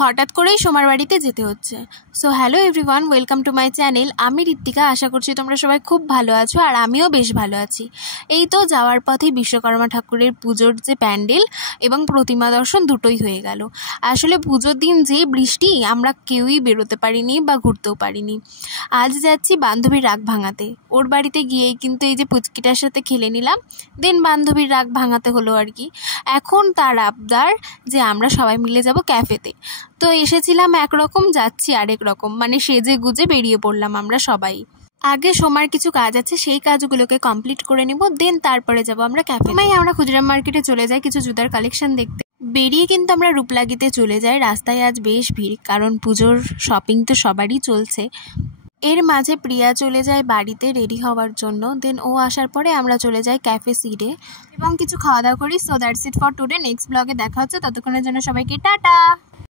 হঠাৎ করেই সোমার বাড়িতে যেতে হচ্ছে। So hello everyone, welcome to my channel. আমি ঋত্বিকা। আশা করছি তোমরা সবাই খুব ভালো আছো, আর আমিও বেশ ভালো আছি। এই তো যাওয়ার পথে বিশ্বকর্মা ঠাকুরের পুজোর যে প্যান্ডেল এবং প্রতিমা দর্শন দুটোই হয়ে গেল। আসলে পুজোর দিন যে বৃষ্টি, আমরা কেউই বেরোতে পারিনি বা ঘুরতেও পারিনি। আজ যাচ্ছি বান্ধবীর রাগ ভাঙাতে। ওর বাড়িতে গিয়েই কিন্তু এই যে পুচকিটার সাথে খেলে নিলাম, দেন বান্ধবীর রাগ ভাঙাতে হলো আর কি। এখন তার আবদার যে আমরা সবাই মিলে যাব ক্যাফেতে। তো এসেছিলাম একরকম, যাচ্ছি আরেক রকম, মানে সেজে গুজে বেরিয়ে পড়লাম আমরা সবাই। আগে সোমার কিছু কাজ আছে, সেই কাজগুলোকে কমপ্লিট করে নিব, দেন তারপরে যাব আমরা ক্যাফে। আমরা খুচরা মার্কেটে চলে যাই কিছু জুতার কালেকশন দেখতে। বেরিয়ে কিন্তু আমরা রূপলাগিতে চলে যাই। রাস্তায় আজ বেশ ভিড়, কারণ পুজোর শপিং তো সবারই চলছে। এর মাঝে প্রিয়া চলে যায় বাড়িতে রেডি হওয়ার জন্য, দেন ও আসার পরে আমরা চলে যাই ক্যাফে সিডে এবং কিছু খাওয়া দাওয়া করি। So that's it for today. Next ব্লগে দেখা হচ্ছে, ততক্ষণের জন্য সবাইকে টাটা।